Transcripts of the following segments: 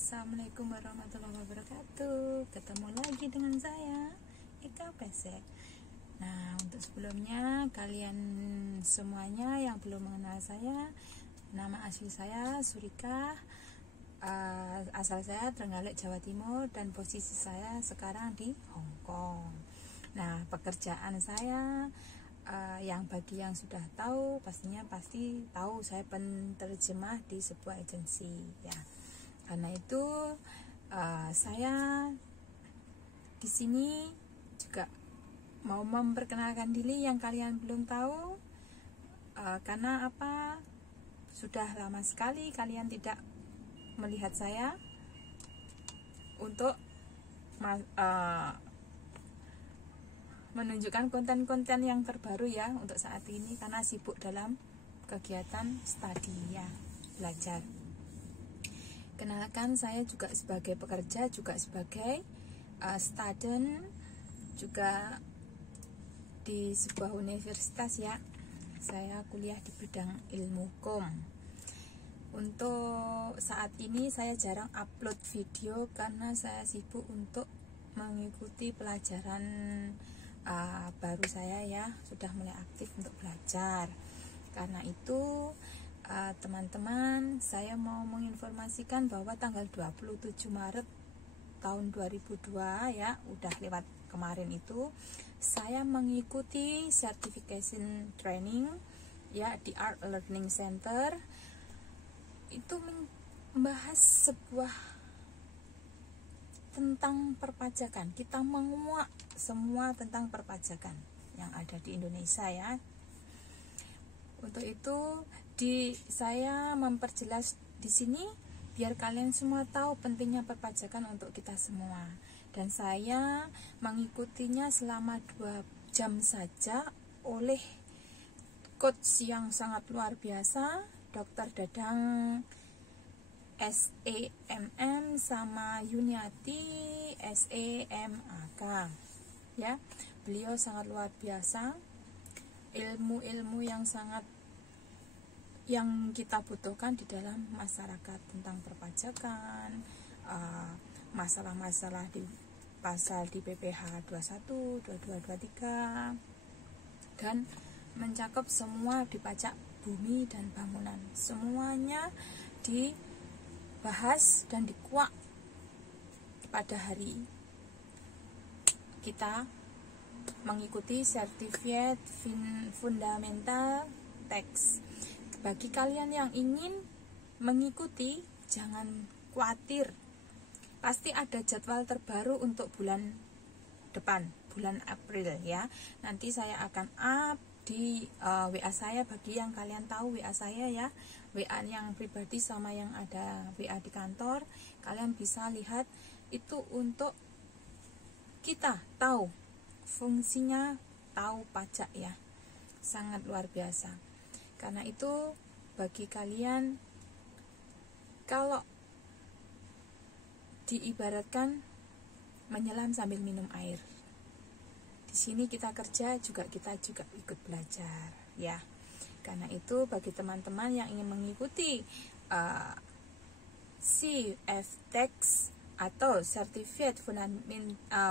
Assalamualaikum warahmatullahi wabarakatuh. Ketemu lagi dengan saya, Ika Pesek. Nah, untuk sebelumnya kalian semuanya yang belum mengenal saya, nama asli saya Surika, asal saya Trenggalek, Jawa Timur, dan posisi saya sekarang di Hong Kong. Nah, pekerjaan saya yang bagi yang sudah tahu pastinya pasti tahu, saya penerjemah di sebuah agensi ya. Karena itu saya di sini juga mau memperkenalkan diri yang kalian belum tahu, karena apa, sudah lama sekali kalian tidak melihat saya, untuk menunjukkan konten-konten yang terbaru ya untuk saat ini, karena sibuk dalam kegiatan studi ya, belajar. Kenalkan, saya juga sebagai pekerja, juga sebagai student, juga di sebuah universitas ya. Saya kuliah di bidang ilmu hukum. Untuk saat ini saya jarang upload video karena saya sibuk untuk mengikuti pelajaran baru saya ya, sudah mulai aktif untuk belajar. Karena itu teman-teman, saya mau menginformasikan bahwa tanggal 27 Maret tahun 2002 ya, udah lewat kemarin itu, saya mengikuti certification training ya di Art Learning Center. Itu membahas sebuah tentang perpajakan. Kita menguak semua tentang perpajakan yang ada di Indonesia ya. Untuk itu saya memperjelas di sini biar kalian semua tahu pentingnya perpajakan untuk kita semua. Dan saya mengikutinya selama 2 jam saja oleh coach yang sangat luar biasa, Dr. Dadang SEMM sama Yuniati SEMAK ya. Beliau sangat luar biasa, ilmu-ilmu yang kita butuhkan di dalam masyarakat tentang perpajakan, masalah-masalah di pasal di PPh 21, 22, 23, dan mencakup semua di pajak bumi dan bangunan. Semuanya dibahas dan dikuak pada hari kita mengikuti Certificate Fundamental Tax. Bagi kalian yang ingin mengikuti, jangan khawatir, pasti ada jadwal terbaru untuk bulan depan, bulan April ya. Nanti saya akan up di WA saya, bagi yang kalian tahu WA saya ya, WA yang pribadi sama yang ada WA di kantor, kalian bisa lihat itu untuk kita tahu fungsinya, tahu pajak ya, sangat luar biasa. Karena itu bagi kalian, kalau diibaratkan menyelam sambil minum air, di sini kita kerja juga, kita juga ikut belajar ya. Karena itu bagi teman-teman yang ingin mengikuti CFTax atau Certificate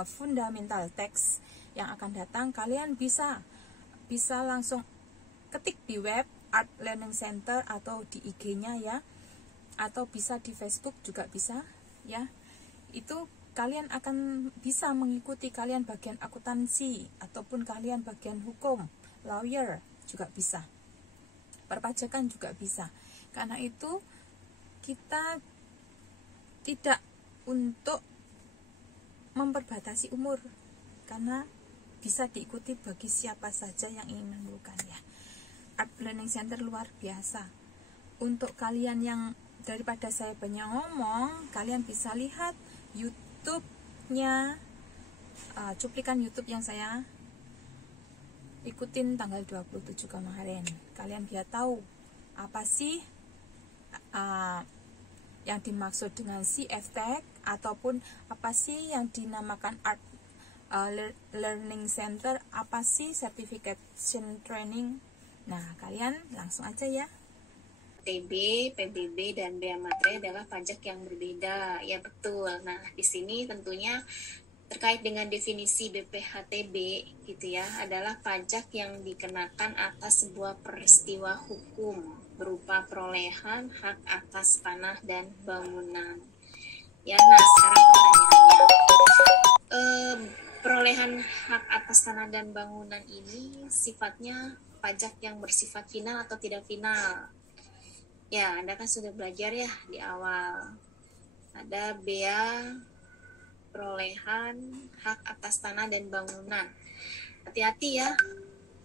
Fundamental Tax yang akan datang, kalian bisa langsung ketik di web Art Learning Center atau di IG-nya ya, atau bisa di Facebook juga bisa ya. Itu kalian akan bisa mengikuti, kalian bagian akuntansi ataupun kalian bagian hukum, lawyer juga bisa, perpajakan juga bisa. Karena itu kita tidak untuk memperbatasi umur, karena bisa diikuti bagi siapa saja yang ingin melakukan ya. Art Learning Center luar biasa. Untuk kalian yang, daripada saya banyak ngomong, kalian bisa lihat YouTube-nya, cuplikan YouTube yang saya ikutin tanggal 27 kemarin. Kalian biar tahu apa sih yang dimaksud dengan CFTax, ataupun apa sih yang dinamakan Art Learning Center, apa sih Certification Training. Nah, kalian langsung aja ya. BPHTB, PBB, dan Bea Materai adalah pajak yang berbeda. Ya betul. Nah, di sini tentunya terkait dengan definisi BPHTB gitu ya, adalah pajak yang dikenakan atas sebuah peristiwa hukum berupa perolehan hak atas tanah dan bangunan. Ya, nah sekarang pertanyaannya, perolehan hak atas tanah dan bangunan ini sifatnya pajak yang bersifat final atau tidak final? Ya, Anda kan sudah belajar ya di awal. Ada bea perolehan hak atas tanah dan bangunan. Hati-hati ya,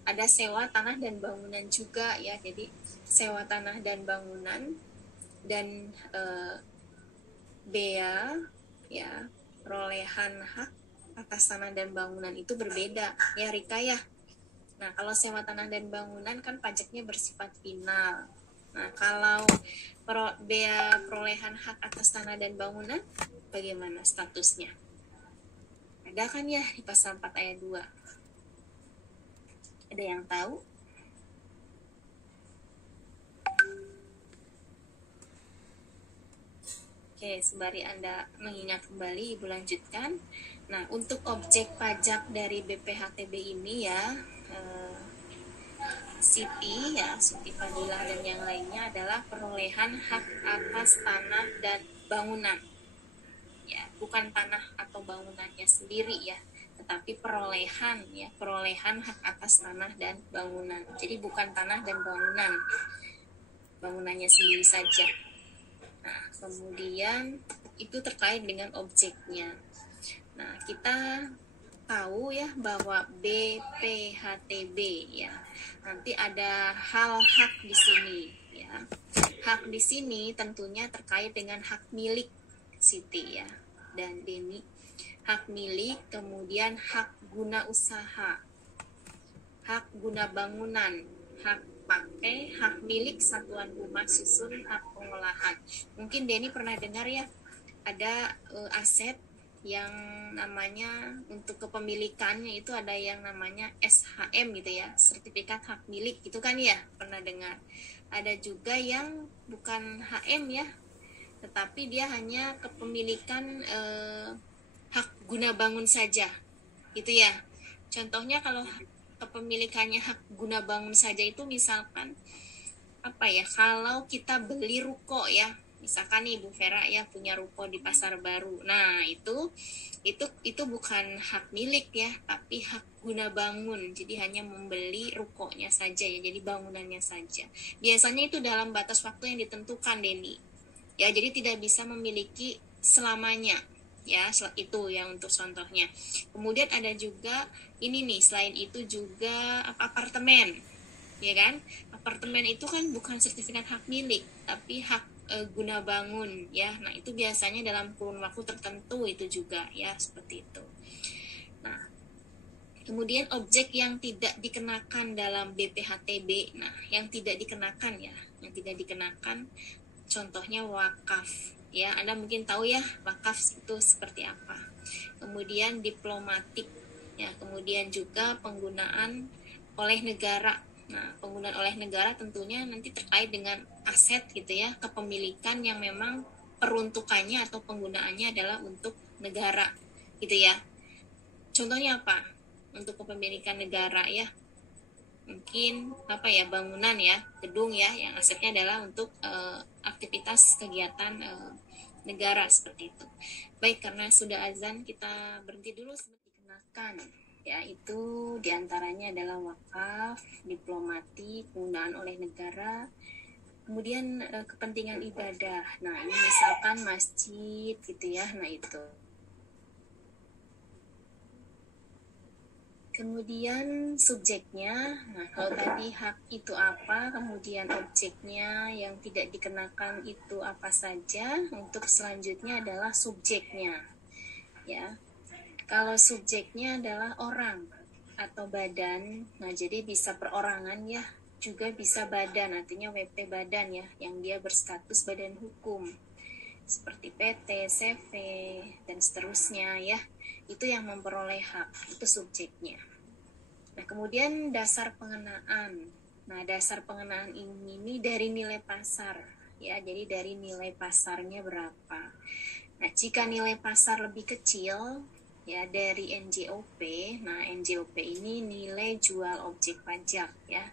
ada sewa tanah dan bangunan juga ya. Jadi sewa tanah dan bangunan dan bea ya perolehan hak atas tanah dan bangunan itu berbeda ya Rika ya. Nah, kalau sewa tanah dan bangunan kan pajaknya bersifat final. Nah, kalau bea perolehan hak atas tanah dan bangunan bagaimana statusnya? Ada kan ya di pasal 4 ayat 2. Ada yang tahu? Oke, sembari Anda mengingat kembali, Ibu lanjutkan. Nah, untuk objek pajak dari BPHTB ini ya, Siti Fadilah dan yang lainnya adalah perolehan hak atas tanah dan bangunan. Ya, bukan tanah atau bangunannya sendiri ya, tetapi perolehan hak atas tanah dan bangunan. Jadi bukan tanah dan bangunannya sendiri saja. Nah, kemudian itu terkait dengan objeknya. Nah, kita tahu ya bahwa BPHTB ya. Nanti ada hal hak di sini ya. Hak di sini tentunya terkait dengan hak milik Siti ya dan Deni. Hak milik, kemudian hak guna usaha, hak guna bangunan, hak pakai, hak milik satuan rumah susun, hak pengolahan. Mungkin Deni pernah dengar ya, ada aset yang namanya untuk kepemilikannya itu ada yang namanya SHM gitu ya, sertifikat hak milik gitu kan ya, pernah dengar. Ada juga yang bukan HM ya, tetapi dia hanya kepemilikan hak guna bangun saja gitu ya. Contohnya kalau kepemilikannya hak guna bangun saja itu misalkan apa ya, kalau kita beli ruko ya, misalkan nih Bu Vera ya punya ruko di Pasar Baru. Nah, itu bukan hak milik ya, tapi hak guna bangun. Jadi hanya membeli rukonya saja ya, jadi bangunannya saja. Biasanya itu dalam batas waktu yang ditentukan, Deni. Ya, jadi tidak bisa memiliki selamanya. Ya, itu yang untuk contohnya. Kemudian ada juga ini nih, selain itu juga apartemen. Ya kan? Apartemen itu kan bukan sertifikat hak milik, tapi hak guna bangun ya. Nah, itu biasanya dalam kurun waktu tertentu itu juga ya, seperti itu. Nah, kemudian objek yang tidak dikenakan dalam BPHTB. Nah, yang tidak dikenakan ya, yang tidak dikenakan contohnya wakaf. Ya, Anda mungkin tahu ya, wakaf itu seperti apa. Kemudian diplomatik ya, kemudian juga penggunaan oleh negara. Nah, penggunaan oleh negara tentunya nanti terkait dengan aset gitu ya, kepemilikan yang memang peruntukannya atau penggunaannya adalah untuk negara gitu ya. Contohnya apa? Untuk kepemilikan negara ya, mungkin apa ya, bangunan ya, gedung ya, yang asetnya adalah untuk aktivitas kegiatan negara seperti itu. Baik, karena sudah azan kita berhenti dulu. Dikenakan ya, itu diantaranya adalah wakaf, diplomatik, penggunaan oleh negara, kemudian kepentingan ibadah. Nah, ini misalkan masjid gitu ya. Nah, itu. Kemudian subjeknya, nah kalau tadi hak itu apa, kemudian objeknya yang tidak dikenakan itu apa saja, untuk selanjutnya adalah subjeknya. Ya, kalau subjeknya adalah orang atau badan, nah jadi bisa perorangan ya, juga bisa badan, artinya WP badan ya, yang dia berstatus badan hukum, seperti PT, CV, dan seterusnya ya. Itu yang memperoleh hak, itu subjeknya. Nah, kemudian dasar pengenaan. Nah, dasar pengenaan ini dari nilai pasar ya. Jadi dari nilai pasarnya berapa. Nah, jika nilai pasar lebih kecil ya dari NJOP, nah NJOP ini nilai jual objek pajak ya.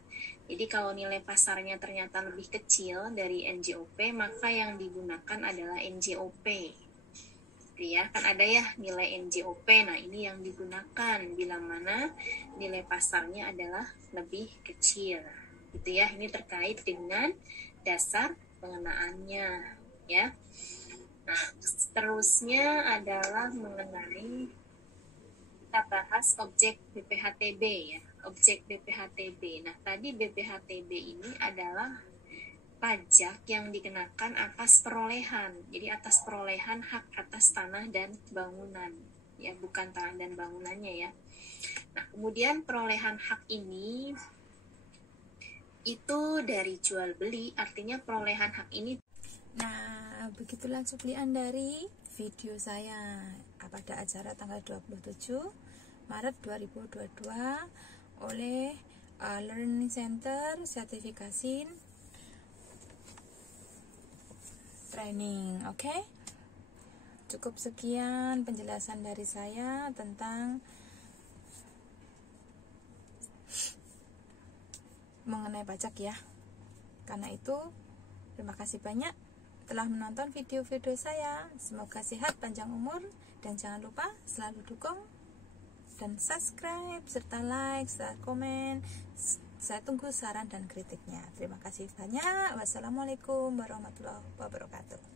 Jadi kalau nilai pasarnya ternyata lebih kecil dari NJOP, maka yang digunakan adalah NJOP. Gitu ya, kan ada ya nilai NJOP. Nah, ini yang digunakan bila mana nilai pasarnya adalah lebih kecil. Gitu ya. Ini terkait dengan dasar pengenaannya ya. Nah, seterusnya adalah mengenai, kita bahas objek BPHTB ya, objek BPHTB. Nah, tadi BPHTB ini adalah pajak yang dikenakan atas perolehan. Jadi atas perolehan hak atas tanah dan bangunan ya, bukan tanah dan bangunannya ya. Nah, kemudian perolehan hak ini itu dari jual beli, artinya perolehan hak ini. Nah, begitulah cuplikan dari video saya pada acara tanggal 27 Maret 2022 oleh Learning Center Sertifikasi Training. Oke? Cukup sekian penjelasan dari saya tentang mengenai pajak ya. Karena itu, terima kasih banyak telah menonton video-video saya. Semoga sehat, panjang umur, dan jangan lupa selalu dukung dan subscribe serta like, serta komen. Saya tunggu saran dan kritiknya. Terima kasih banyak. Wassalamualaikum warahmatullahi wabarakatuh.